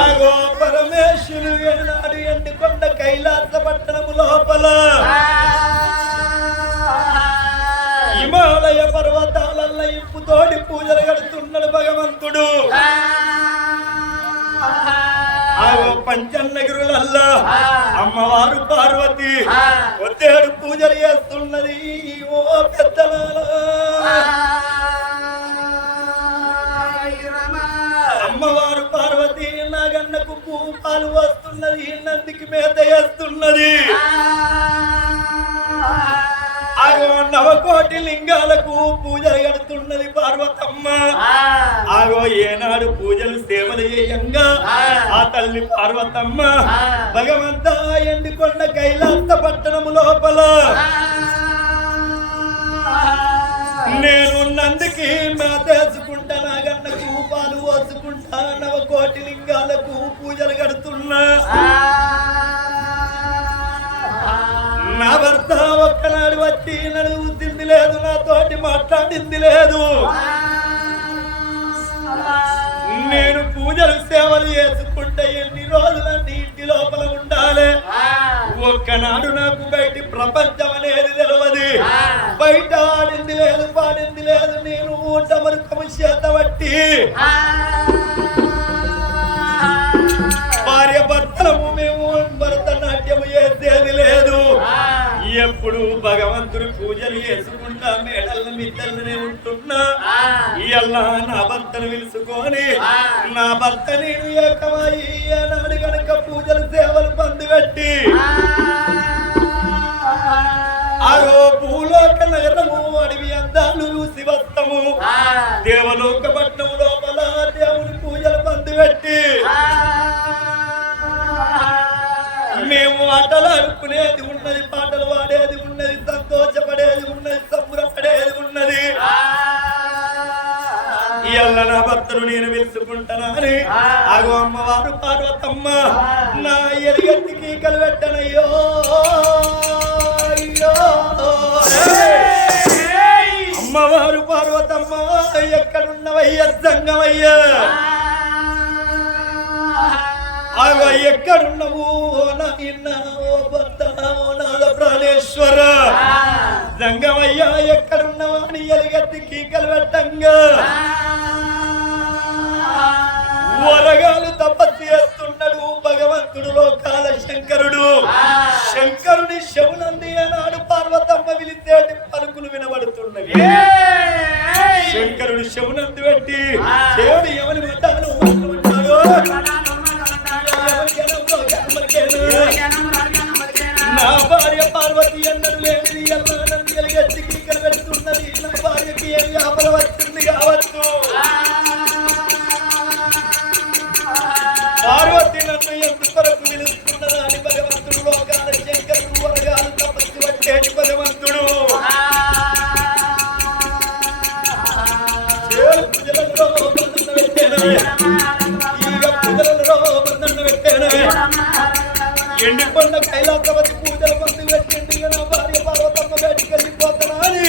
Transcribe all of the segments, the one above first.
ఆగో పరమేశ్వరుడు ఏనాడు ఎండుకొండ కైలాస పట్టణము లోపల హిమాలయ పర్వతాలల్ల ఇప్పుతోటి పూజలు గడుతున్నాడు భగవంతుడు. ఆగో పంచన్నగిరులల్లా అమ్మవారు పార్వతి వచ్చేడు పూజలు చేస్తున్నది. ఓ పెద్దల అమ్మవారు పార్వతి నాగన్నకు పూపాలు వస్తున్నది, నందికి మేత వేస్తున్నది. ఆగో నవకోటి లింగాలకు పూజలు గడుతున్నది పార్వతమ్మ. ఆగో ఏనాడు పూజలు సేవలు చేయంగా ఆ తల్లి పార్వతమ్మ భగవంత ఎండుకొండ కైలాస పట్టణము లోపల నేను నందికి మేతేసుకుంటా, నాగన్నకు పాలు పోసుకుంటా, నవకోటి లింగాలకు పూజలు గడుతున్నా. నా భర్త ఒక్కనాడు వచ్చి నడుగుతుంది లేదు, నాతోటి మాట్లాడింది లేదు. నేను పూజలు సేవలు చేసుకుంటే ఎన్ని రోజులన్నీ ఇంటి లోపల ఉండాలి. ఒక్కనాడు నాకు బయటి ప్రపంచం అనేది తెలియదు, బయట ఆడింది లేదు, పాడింది లేదు. నేను ఊటమరుకము చేత బట్టి భార్య భర్తలము మేము భరతనాట్యము చేసేది లేదు. ఎప్పుడు భగవంతుని పూజలు చేసుకుంటా మేడల్ని మిద్దల్నే ఉంటున్నా. ఇయ్యల్లా నా భర్తను పిలుచుకొని నా భర్త నేను ఏకమై నాడు గనక పూజలు సేవలు పందుగట్టి ఆరో భూలోక నగరము అడవి అందాలు చూసి వస్తాము. దేవలోక పట్నము లోపల దేవుని పూజలు పందుగట్టి మేము ఆటలు ఆడుకునేది ఉన్నది, పాటలు పాడేది ఉన్నది, సంతోషపడేది ఉన్నది, సంబరపడేది ఉన్నది. ఇయ్యాల నా భర్తను నేను పిలుచుకుంటానని ఆగో అమ్మవారు పార్వతమ్మ నా ఎలుగెత్తికి కలవెట్టనయ్యో. అమ్మవారు పార్వతమ్మ ఎక్కడున్నవయ్య సంగమయ్యా, ఆగో ఎక్కడున్నవు ఓ భర్త ఓ నాద ప్రాణేశ్వర సంగమయ్య ఎక్కడున్నవా అని ఎలుగెత్తికి కలవెట్టంగా వరగాలు తపస్సు చేస్తున్నాడు భగవంతుడు లోకాల శంకరుడు. శంకరుని శవునంది అన్నాడు పార్వతమ్మ పిలిచేటి పలుకులు వినబడుతున్నవి. శంకరుడు శవునంది పెట్టి దేవుడు ఎవరి ఉంటాడు నా భార్య పార్వతి అన్నడు లేనిది ఎల్లానంది ఎలుగెత్తికి కలవెడుతున్నది. నా భార్యకి ఏం ఆపల వచ్చింది కావచ్చు. పార్వతి నన్ను ఎందుకొరకు పిలుస్తున్నదా అని భగవంతుడు లోకాల శంకరుడు వరగాలు తపస్సు వచ్చేటి భగవంతుడు పూజలలో బంధన పెట్టాను, ఈగ పూజలలో బంధన పెట్టాను. ఎండికొండ కైలాసవతి పూజలు పండు పెట్టింది. నా భార్య పార్వతమ్మ బయటికి వెళ్ళిపోతానా అని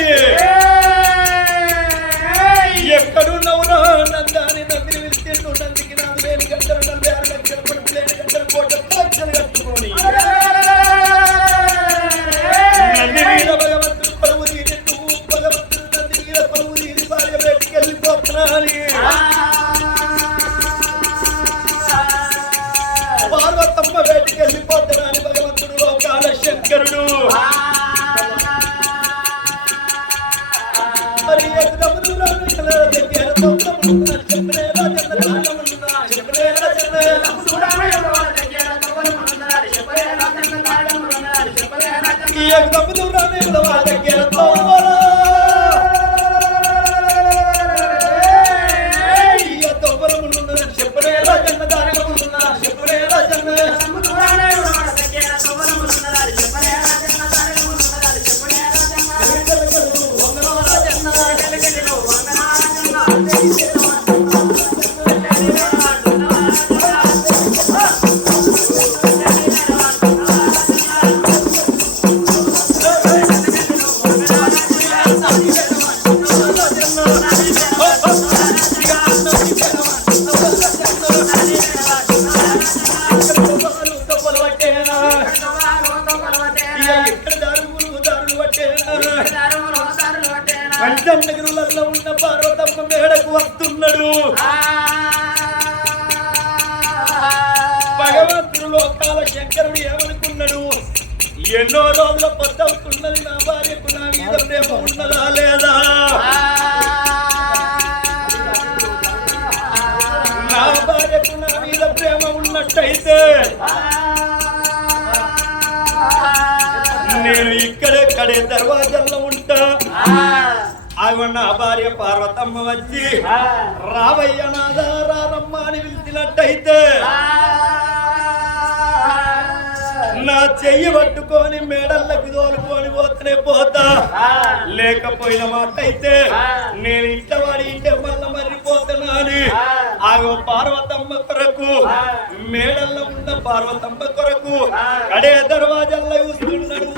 ఎక్కడున్నవురా నందాని నందిని పిలిచిండు. నందికి నాది లేని గంటలు 46 లక్షల కొడుకు లేని గంటలు 1 లక్షలు కట్టుకొని నంది మీద భగవంతుడు పరువు తీరిండు. భగవంతుడు నంది మీద పరువు తీరి భార్య బయటికి వెళ్ళిపోతున్నా అని పార్వతమ్మ బయటికి వెళ్ళిపోతున్నా అని భగవంతుడు లోకాల శంకరుడు మరి ఉన్నాడు భగవంతుడు లోకాల శంకరుడు ఏమనుకున్నాడు ఎన్నో రోజుల పొద్దవుతున్నది నా భార్యకు నా మీద ప్రేమ ఉన్నదా లేదా నా భార్యకు నా మీద ప్రేమ ఉన్నట్టయితే నేను ఇక్కడే దర్వాజల్లో ఉంటా ఆమె నా భార్య పార్వతమ్మ వచ్చి రావయ్య నాదా రారమ్మ అని పిలిచినట్టయితే నా చెయ్యి పట్టుకొని మేడల్లోకి తోలుకొని పోతనే పోతా లేకపోయిన మాట అయితే నేను ఇంట వాడి ఇంటే మళ్ళీ మర్రిపోతున్నా అని ఆగో పార్వతమ్మ కొరకు మేడల్లో ఉన్న పార్వతమ్మ కొరకు కడే దర్వాజల్లో చూస్తున్నాడు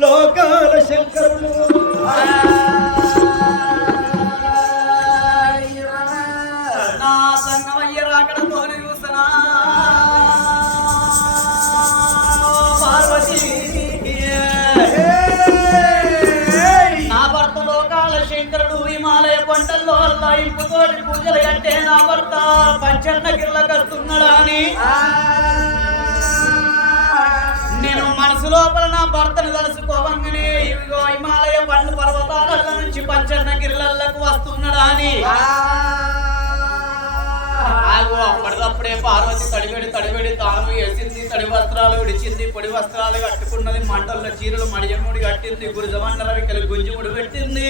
లోకాల శంకరుడు నా సంగమయ్య రాకడంతో చూసనా పార్వతి నా భర్త లోకాల శంకరుడు హిమాలయ పంటల్లో ఇంపుతోటి పూజలు కట్టే నా భర్త పంచన్నగిరిలకు వస్తున్నాడా అని నేను మనసు లోపల నా భర్తను తలుసుకోవంగానే ఇవిగో హిమాలయ పండు పర్వతాల నుంచి పంచన్నగిరిలకు వస్తున్నాడా అని అప్పటికప్పుడే పార్వతి తడిబెడి తాను వేసింది తడి వస్త్రాలు విడిచింది పొడి వస్త్రాలు కట్టుకున్నది మంటల్లో చీరలు మడిజముడి కట్టింది గురుజమండలవి కలిగి గుంజుముడి పెట్టింది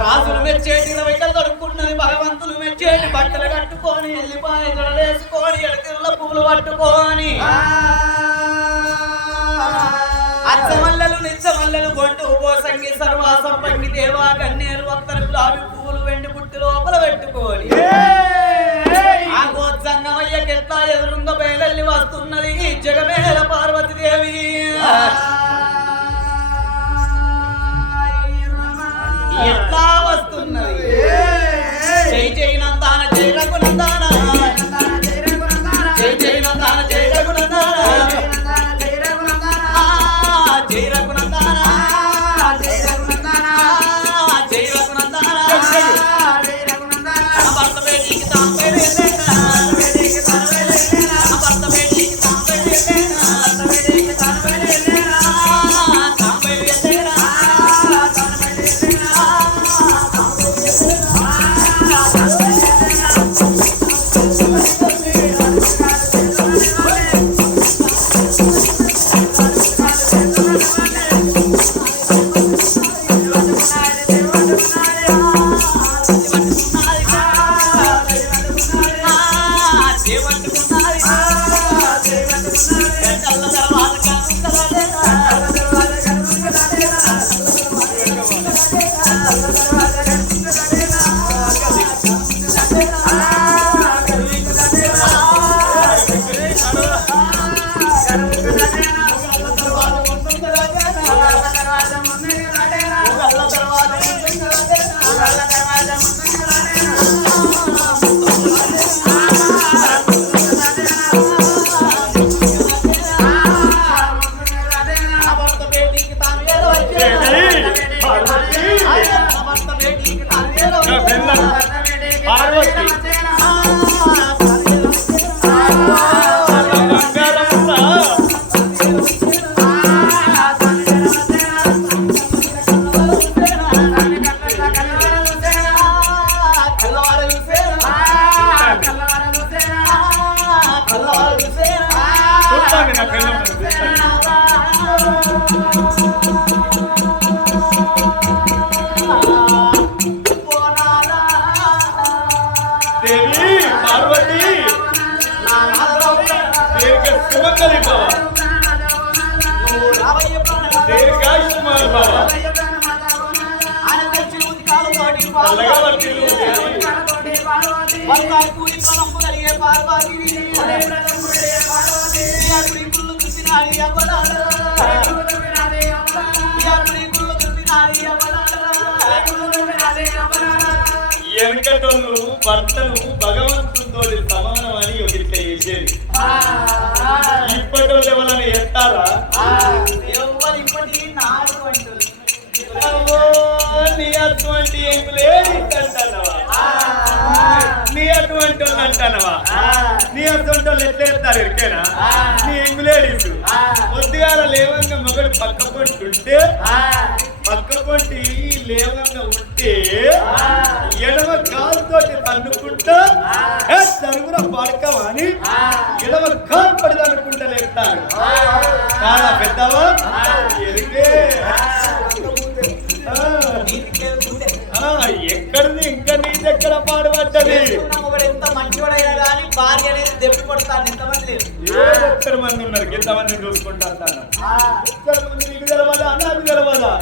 రాజులు మెచ్చేటి వైకలు తడుక్కున్నది భగవంతులు మెచ్చేటి బట్టలు కట్టుకొని ఎల్లిపాయ జడలేసుకొని ఎడతిళ్ళ పువ్వులు పట్టుకొని అచ్చమల్లలు నిచ్చమల్లలు గొడ్డు పోసంగి సర్వాసం పంగి దేవా గన్నేరు వత్తరు గులాబీ పువ్వులు వెండి పుట్టి లోపల పెట్టుకొని ఆ గోత్సంగమయ్యకి ఎట్లా ఎదురుంగ బయలెల్లి వస్తున్నది జగమేల పార్వతీదేవి ఎట్లా వస్తున్నది జై జై నందాన జై రఘునందాన జై జై నందాన జై రఘునందాన జై రఘునందాన జై రఘునందాన జై రఘునందాన భర్త బేటీకి తాంపై భర్త బేటీకి తాంపై వెనకటోళ్ళు భర్తను భగవంతుడితో సమానం అని ఒకటి చేసేది. ఇప్పటి వాళ్ళని ఎత్తారా ఎవరు ఇప్పటి నాడు అంటారు నీ అటువంటి ఎంగులేడీస్ అంటున్నావా? నీ అటువంటి వాళ్ళు అంటున్నావా? నీ అటువంటి వాళ్ళు ఎట్లా ఎత్తారు ఎరికేనా? నీ ఎంగులేడీస్ పొద్దుగాల లేవంగా మొగడు పక్క కొంటుంటే పక్క కొంటి లేవంగా ఉంటే ఎడమ కాలుతోటి తన్నుకుంటా తరుగున పడకవా అని ఎడమ కాలు పడి తన్నుకుంటా లేపుతారు. చాలా పెద్దవా ఎరికే ఎక్కడిది ఇంకా నీది ఎక్కడ పాడుపడ్డది? ఎంత మంచివాడైనా కానీ భార్య అనేది దెబ్బ కొడతాను. ఎంతమంది ఎక్కడ మంది ఉన్నారు? ఎంతమంది చూసుకుంటారు? ఎక్కడ మంది నీకు తెలవదా? నాకు తెలవదా?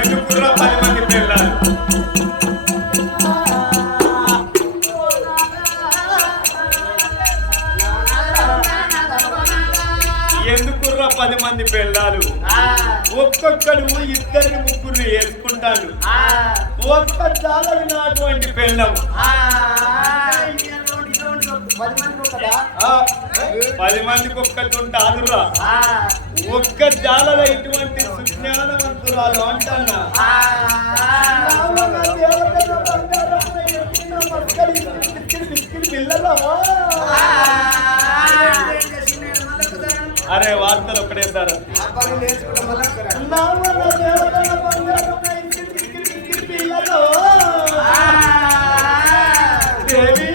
ఎందుకురా 10 మంది పిల్లలు? ఎందుకురా 10 మంది పిల్లలు? ఒక్కొక్కడు ఇద్దరిని ముగ్గురు వేసుకుంటాడు. ఒక్క చాలని నాటువంటి పిల్లం 10 మందికి ఒక్కటి ఉంటాదురా. ఒక్క జాలలో ఇటువంటి సుజ్ఞానవంతురాలు అంటన్నా పిల్లలు. అరే వార్తలు ఒకటేస్తారు. పిల్లలు దేవి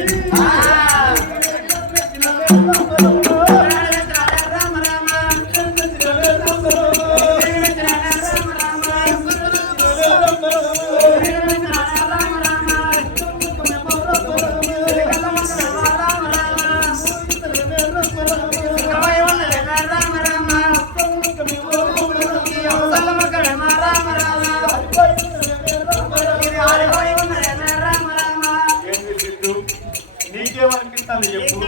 నీకేమనిపిస్తుంది చెప్పు?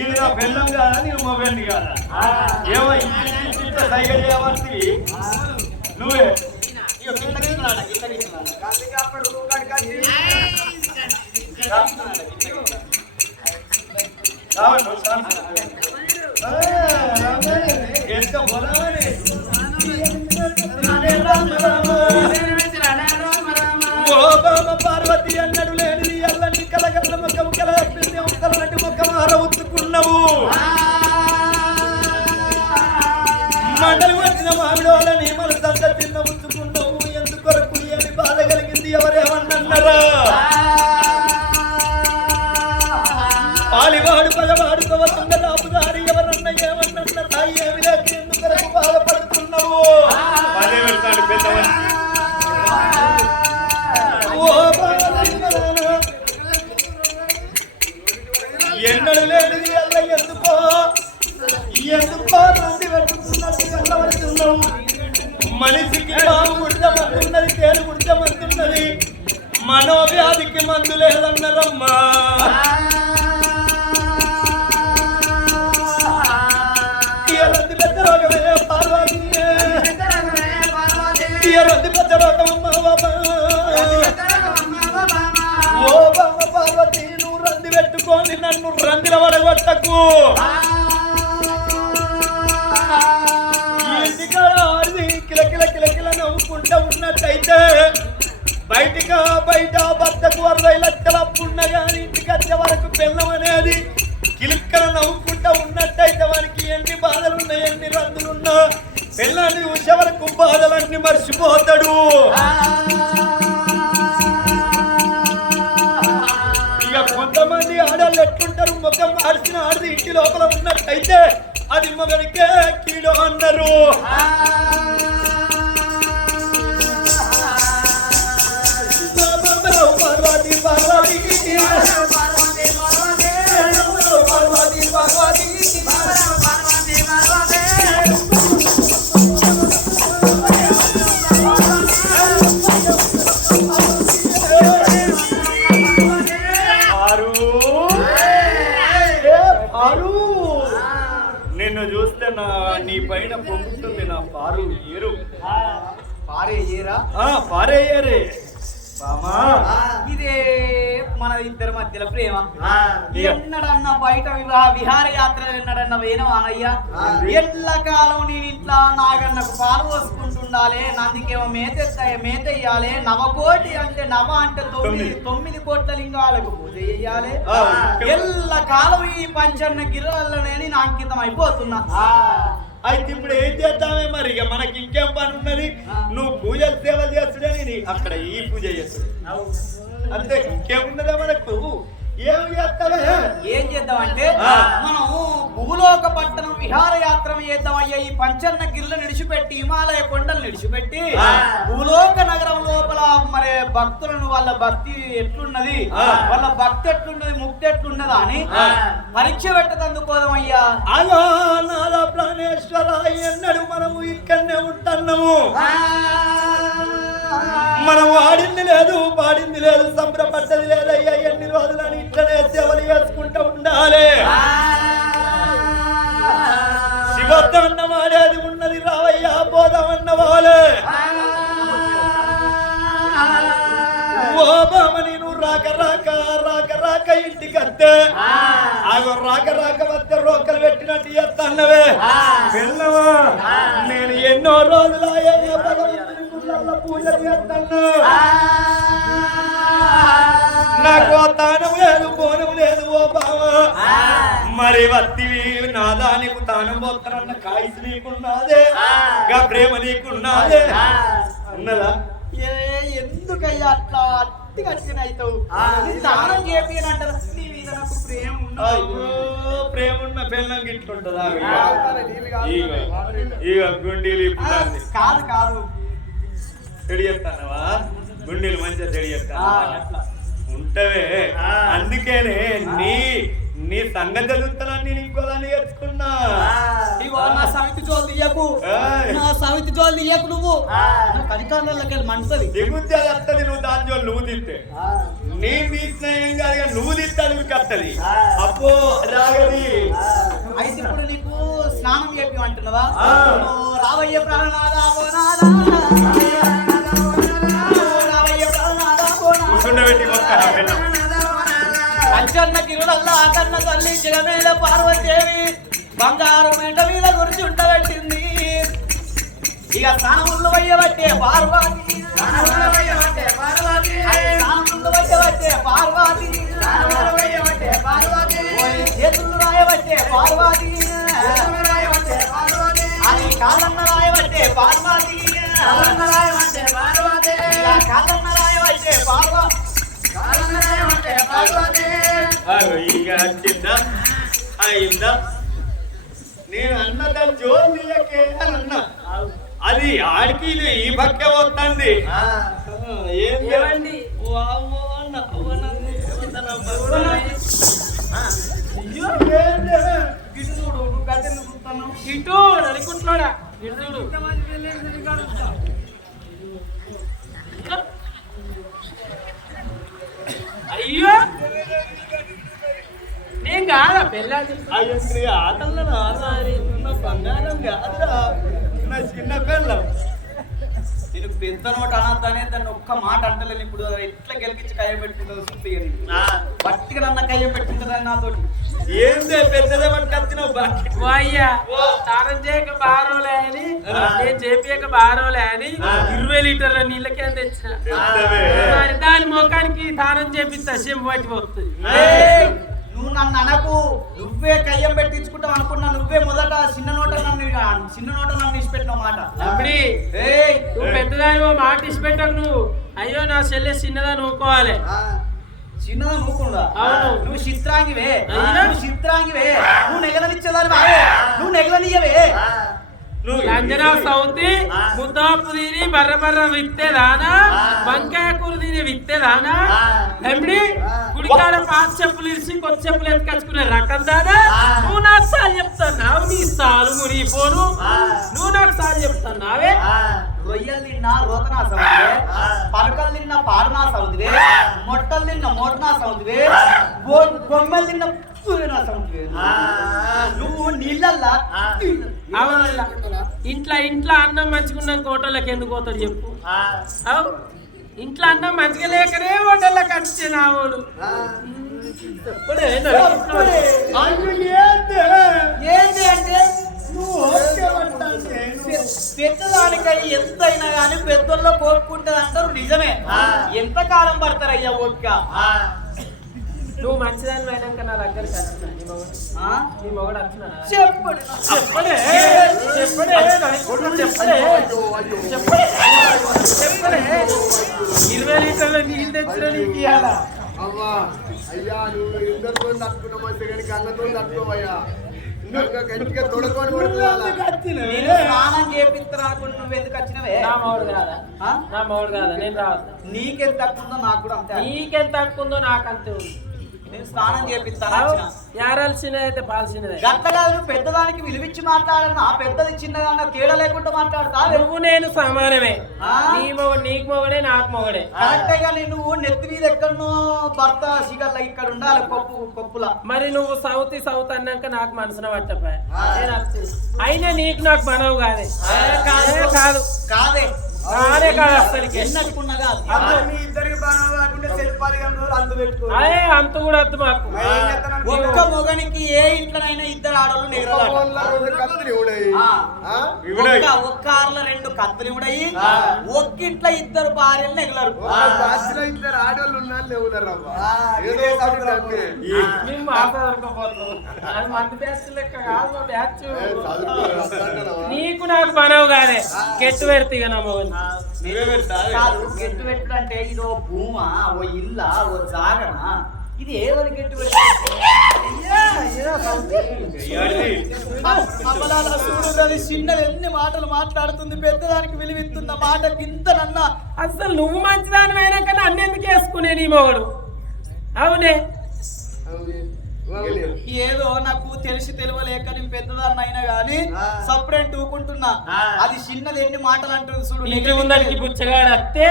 ఇది నా బెల్లం కాదా? నేను మొబైల్ని కాదా? ఏమో ఇంత సైకిల్ చేయవలసి నువ్వే ఎంత బోలావని పార్వతి అన్నడు లేని అల్లని కలగల ముఖం కలగట్టి ముఖం ఆరవుతుకున్నావు. మండలి వచ్చిన మామిడోళ్ళని మనసంతా చిన్న ఉంచుకున్నావు. ఎందుకొరకు ఏమి బాధ కలిగింది? ఎవరేమన్నారా? పాలివాడు పదవాడు కవరంగా దాపుదారి ఎవరన్నా ఏమన్నారా? ఏమి లేక ఎందుకొరకు బాధపడుతున్నావు? అదే వెళ్తాడు పెద్దవని. ఎన్నడు లేనిది అల్ల ఎందుకో నంది పెట్టుకున్నట్టు వెళ్ళవడుతున్నావు. మనిషికి పాము గుడ్డమంతున్నది, తేలు గుడ్డమంతున్నది, మనోవ్యాధికి మందు లేదన్నారమ్మా. తీయరద్ది పెద్ద రోగమే పార్వతి, తీయరద్ది పెద్ద రోగమమ్మా బాబా. ఓ బాబా పార్వతి, నువ్వు రంది పెట్టుకొని నన్ను రందిల పడగొట్టకు. ఇంటికాడ ఆడిది కిలకిల కిలకిల నవ్వుకుంటూ ఉన్నట్టయితే బయట భర్తకు 60 లక్షల అప్పున్న కానీ ఇంటికి వచ్చే వరకు పెళ్ళం అనేది కిలిక్కల నవ్వుకుంటూ ఉన్నట్టయితే వానికి ఎన్ని బాధలున్నా ఎన్ని రందులున్నా పెళ్ళాన్ని చూసే వరకు బాధలన్నీ మర్చిపోతాడు. ఇక కొంతమంది ఆడవాళ్ళు ఎట్లుంటారు? ముఖం మార్చిన ఆడది ఇంటి లోపల ఉన్నట్టయితే అది మొగడికే కీడు అన్నారు. పార్వతి పార్వతి పార్వతి పార్వతి నిన్ను చూస్తే నీ పైన పొంగుతుంది నా పారు ఏరు. పారేయరే ఇదే మన ఇద్దరి మధ్యలో ప్రేమ. ఎన్నడన్నా బయట విహారయాత్ర ఎన్నడన్నా వేనవానయ్యా? ఎట్ల కాలం నేను ఇంట్లో నాగన్నకు పాలు పోసుకుంటుండాలి, నందికేమో మేత ఇయ్యాలి, నవకోటి అంటే నవ అంటే 9 కోట్ల లింగాలకు పూజ చెయ్యాలి. ఎల్ల కాలం ఈ పంచన్న గిరలనే నేను అంకితం అయిపోతున్నా. అయితే ఇప్పుడు ఏం చేద్దామే మరి? ఇక మనకి ఇంకేం పని ఉన్నది? నువ్వు పూజలు సేవలు చేస్తుడే, అక్కడ ఈ పూజ చేస్తుడు అంతే. ఇంకేమున్నదా మనకు? ఏం చేద్దామంటే మనం భూలోక పట్టణం విహారయాత్ర చేద్దామయ్యా. ఈ పంచన్న గిరిలు నిడిచిపెట్టి హిమాలయ కొండలు నిడిచిపెట్టి భూలోక నగరం లోపల మరి భక్తులను వాళ్ళ భక్తి ఎట్లున్నది, వాళ్ళ భక్తి ఎట్లున్నది, ముక్తి ఎట్లున్నదా అని పరీక్ష పెట్టదందుకోదామయ్యా. అలా నాదా ప్రాణేశ్వర ఎన్నడు మనము ఇక్కడనే ఉంటున్నాము. మనం ఆడింది లేదు, పాడింది లేదు, సంబరపడ్డది లేదయ్యా. ఎన్ని రోజులని ఇట్లనే సేవలు చేసుకుంటూ ఉండాలి. శివద్దన్న వాడేది ఉన్నది, రావయ్యా పోదామన్న వాళ్ళే. ఓ బామని నువ్వు రాక రాక రాక రాక ఇంటికి వస్తే ఆగో రాక రాక వస్తే రోకలు పెట్టినట్టు చేస్తాన్నవే వెళ్ళవా. నేను ఎన్నో రోజులు పూజ చేస్తాను, నాకు తానం లేదు, బోనం లేదు. ఓ బావ మరి వత్తివి నాదా, నీకు తానం పోతానన్న కాయసు నీకున్నాదే, గా ప్రేమ నీకున్నాదే ఉన్నదా? ఎందుకయ్యా అట్లా అట్టి కట్టినవుతావు? తానం చేపియనంటారా? నీ మీద నాకు ప్రేమ ప్రేమ ఉన్న పెళ్ళం గిట్లుంటదా? ఇక గుండీలు కాదు కాదు చెడి చేస్తానవా? గుండీలు మంచిగా చెడి చేస్తావా? ఉంటవే. అందుకేనే నీ సంగతి చదువుతానని నేను ఇంకోదాన్ని నేర్చుకున్నా. నా సమితి జోలు తీయకు, నా సమితి జోలు తీయకు. నువ్వు కనికాండలకి మంటది దిగుద్ది, అది వస్తుంది. నువ్వు దాని జోలు నువ్వు తీస్తే నేను తీసిన ఏం కాదు, నువ్వు తీస్తే నువ్వు వస్తుంది. అప్పో రాగది. అయితే ఇప్పుడు నీకు స్నానం చెప్పి అంటున్నావా? రావయ్య ప్రాణనాథా పంచన్న గిరులల్లా కన్న తల్లి చిరమేల పార్వతీదేవి బంగారు మెంట మీద గురించి ఉండబెట్టింది. ఇక స్నానములు వయ్యబట్టే పార్వతి, స్నానములు వయ్యబట్టే పార్వతి, చేతులు రాయబట్టే పార్వతి, అది కాలన్న రాయబట్టే పార్వతి, కాలన్న రాయబట్టే పార్వతి. ఇక వచ్చిందా అయిందా? నేను అన్నదా జోలియకే అని అన్నా, అది ఆడికి ఈ పక్కే వస్తుంది. ఏంటి ఇటు అనుకుంటున్నాడా? అయ్యో నేను కాదా పెళ్ళాలి ఆటల్లో బంగారం కాదురా, నా చిన్న పిల్లం. నేను పెద్ద నోట అనద్దానే దాన్ని ఒక్క మాట అంటలేను. ఇప్పుడు ఎట్లా గెలిపించి కయ్యం పెట్టుకుంటుందో చూస్తే పట్టిగా నన్న కయ్యం పెట్టుకుంటుందని నాతోటి. ఏందే పెద్దదే పట్టుకొచ్చినావు? అయ్యా స్నానం చేయక బారోలే అని, నేను చేపియక బారోలే అని 20 లీటర్ల నీళ్ళకే తెచ్చిన. దాని ముఖానికి స్నానం చేపిస్తా చెంపు పట్టి పోతుంది. నువ్వు నన్ను అనకు, నువ్వే కయ్యం పెట్టించుకుంటావు అనుకున్నా. నువ్వే మొదట చిన్న నోట నన్ను ఇచ్చిపెట్టిన మాట. నువ్వు పెద్దదాని మాట ఇచ్చిపెట్టకు నువ్వు. అయ్యో నా చెల్లె చిన్నదా నూకోవాలి. చిన్నదా నువ్వుకుండా అవును. నువ్వు చిత్రాంగివే అయ్యా. నువ్వు చిత్రాంగివే నువ్వు నెగలనిచ్చేదాని వాడే నువ్వు నెగలనియవే నువ్వు అంజనా సౌతి ముద్దాపు తిని బర్ర బర్ర విత్తేదానా వంకాయ కూర తిని విత్తేదానా ఎమ్మిడి గుడికాడ పాత చెప్పులు ఇరిసి కొత్త చెప్పులు ఎత్తుకొచ్చుకునే రకం దానా నువ్వు నాకు సార్ చెప్తున్నావు నీ సాలు మునిగిపోను నువ్వు నాకు సార్ చెప్తున్నావే రొయ్యలు తిన్నా రోతనా సౌదివే పలకలు తిన్నా పారనా సౌదివే మొట్టలు తిన్నా మోటనా సౌదివే బొమ్మలు తిన్నా పూరనా సౌదివే నువ్వు నీళ్ళల్లా అవునల్లా ఇంట్లో అన్నం మంచుకున్నాం హోటళ్ళకి ఎందుకు పోతాడు చెప్పు అవు ఇంట్లో అన్నం మంచిగా లేకనే హోటళ్ళకి వచ్చే నా వాడు ఏంటి అంటే పెద్దదానికై ఎంతైనా గానీ పెద్దల్లో కోరుకుంటది అంటారు నిజమే ఎంత కాలం పడతారయ్యా ఓపిక నువ్వు మంచిదాన్ని అయినాక నా దగ్గరికి వచ్చినా నీ మొగడు వచ్చినా చెప్పండి చెప్పడే చెప్పడే చెప్పడే చెప్పడే చెప్పడే 20 లీటర్ల నీళ్ళు తెచ్చిన నీకు ఇవ్వాలా అమ్మా అయ్యా నువ్వు ఇద్దరితో తట్టుకున్నామా సెకండ్కి అన్నతో తట్టుకోవయ్యా ఇంకా గట్టిగా తొడకొని నేను స్నానం చేపిస్తాను అనుకుంటు నువ్వు ఎందుకు వచ్చినవే నా మొగడు కాదా ఆ? నా మొగడు కాదా నేను రావద్దా నీకెంత తక్కువ ఉందో నాకు కూడా అంతే నీకెంత తక్కువ ఉందో నాకు అంతే ఉంది నేను స్నానం చేపిస్తాను వచ్చిన. యారాల్సినది అయితే పాల్సినదే గట్టగా నువ్వు పెద్దదానికి విలువిచ్చి మాట్లాడన్నా పెద్దది చిన్నదన్న తేడా లేకుండా మాట్లాడతా నువ్వు నేను సమానమే ఆ? నీ మొగడు నీకు మొగడే నాకు మొగడే కరెక్టే గా నువ్వు నెత్తి మీద ఎక్కడనో భర్త సిగల్ల ఇక్కడ ఉండాలి కొప్పుల మరి నువ్వు సౌత్ అన్నాక నాకు మనసున పట్టపా అయినా నీకు నాకు మనవు కాదే కాదు కాదే కాదే కాదు అసలుకి ఎన్నట్టుకున్నా కాదు మీ ఇద్దరికి బాగా కాకుండా తెలిపాలి కానీ అందు పెట్టుకో అదే అంత కూడా వద్దు మాకు ఒక్క మొగనికి ఏ ఇంట్లోనైనా ఇద్దరు ఆడవాళ్ళు నిగరాలి కత్తిరి ఊడయి ఒక్క ఆరులో 2 కత్తులు ఉండయి ఒక్కింట్లో ఇద్దరు భార్యలు నెగలరు బ్యాచ్లో ఇద్దరు ఆడవాళ్ళు ఉన్నారు లేవున్నారమ్మా ఏదో ఒకటి అంటే. మేము మాట్లాడుకోపోతాం అది మంది బ్యాచ్ లెక్క కాదు మా బ్యాచ్ నీకు నాకు మనవు కాదే గెట్టు పెడితే ఇక నా మొగని కాదు గెట్టు పెట్టుడు అంటే ఇది ఓ భూమా ఓ ఇల్లా ఓ జాగనా ఇది ఏవని గెట్టు చూడు చిన్నది ఎన్ని మాటలు మాట్లాడుతుంది పెద్దదానికి విలువిస్తున్న మాట గింతనన్నా అసలు నువ్వు మంచిదాని అయినాక నన్ను ఎందుకు వేసుకునే నీ మొగడు అవునే ఏదో నాకు తెలిసి తెలియలేక నేను పెద్దదాన్ని అయినా గానీ సపరేట్ ఊకుంటున్నా అది చిన్నది ఎన్ని మాటలు అంటుంది చూడు ఇంటి ముందరికి బుచ్చగాడు వస్తే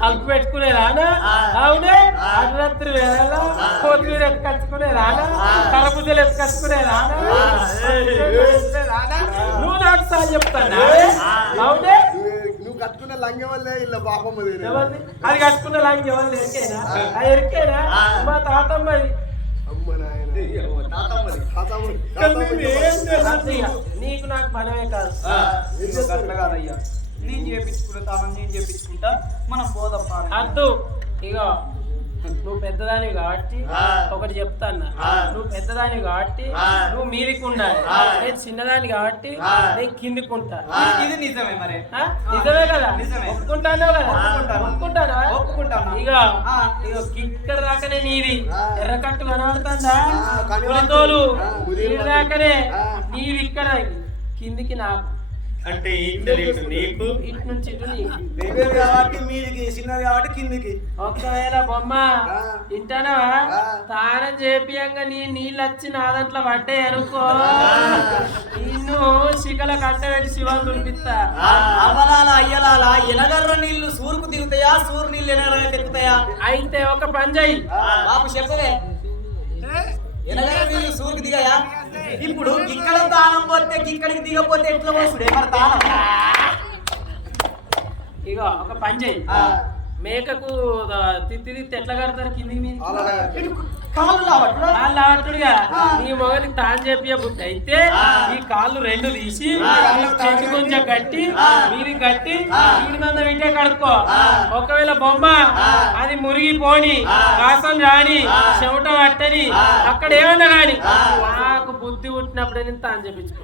కలుపు పెట్టుకునేదానా అవునే అర్ధరాత్రి వేళ కొత్తిమీర ఎత్తుకచ్చుకునేదానా కరబుజలు ఎత్తుకచ్చుకునేదానా నువ్వు నాకు సార్ చెప్తాను అవునే నువ్వు కట్టుకున్న లంగం వల్లే ఇలా పాపమ్మ ఎవరిది అది కట్టుకున్న లాంటి ఎవరు ఎరికేనా అది ఎరికేనా మా తాతమ్మది అమ్మ నాయన నీకు నాకు మనమే కాదు అట్లా కాదయ్యా నేను చేపించుకుంటా మనం పోదప్ప అద్దు ఇగో నువ్వు పెద్దదాని కాబట్టి ఒకటి చెప్తాన్నా నువ్వు పెద్దదాని కాబట్టి నువ్వు మీదికి ఉండాలి నేను చిన్నదాని కాబట్టి నేను కిందికి ఉంటా ఇది నిజమే మరి నిజమే కదా నిజమే. ఒప్పుకుంటాను కదా ఒప్పుకుంటానా ఒప్పుకుంటాను ఇగో ఇక్కడ దాకానే నీది ఎర్రకట్టు కనబడుతుందా పులితోలు నీది దాకానే నీది ఇక్కడ కిందికి నాకు అంటే ఇంటర్వ్యూ నీకు ఇటు నుంచి ఇటు నీకు దగ్గర కాబట్టి మీదికి చిన్నది కాబట్టి కిందికి ఒకవేళ బొమ్మ ఇంటానా తానం చేపియంగా నీ నీళ్ళు వచ్చి నా దాంట్లో పడ్డాయి అనుకో నిన్ను శిఖల కట్టబెట్టి శివాలు దులిపిస్తా అవ్వలాల అయ్యలాల ఎనగర్ర నీళ్లు సూరుకు దిగుతాయా సూరు నీళ్లు ఎనగర ఎక్కుతాయా అయితే ఒక పని చెయ్యి బాబు చెప్పవే ఎనగర్ర నీళ్లు సూరుకు దిగాయా ఇప్పుడు ఇక్కడ తానం పోతే ఇక్కడికి దిగపోతే ఎట్లా పోసుడే మరి తానం ఇగో ఒక పని చెయ్యి మేకకు తిత్తి ఎట్లా కడతారు కిందికి మీద కాళ్ళు రావట్లా కాళ్ళు ఆడుతుడుగా నీ మొగలికి తాను చెప్పే బుద్ధి అయితే ఈ కాళ్ళు 2 తీసి చెట్టు కొంచెం కట్టి మీది కట్టి వీడి మంద వింటే కడుక్కో ఒకవేళ బొమ్మ అది మురిగిపోని వాసన రాని చెమట పట్టని అక్కడ ఏమన్నా కానీ నాకు బుద్ధి పుట్టినప్పుడే నేను తాను చెప్పించుకో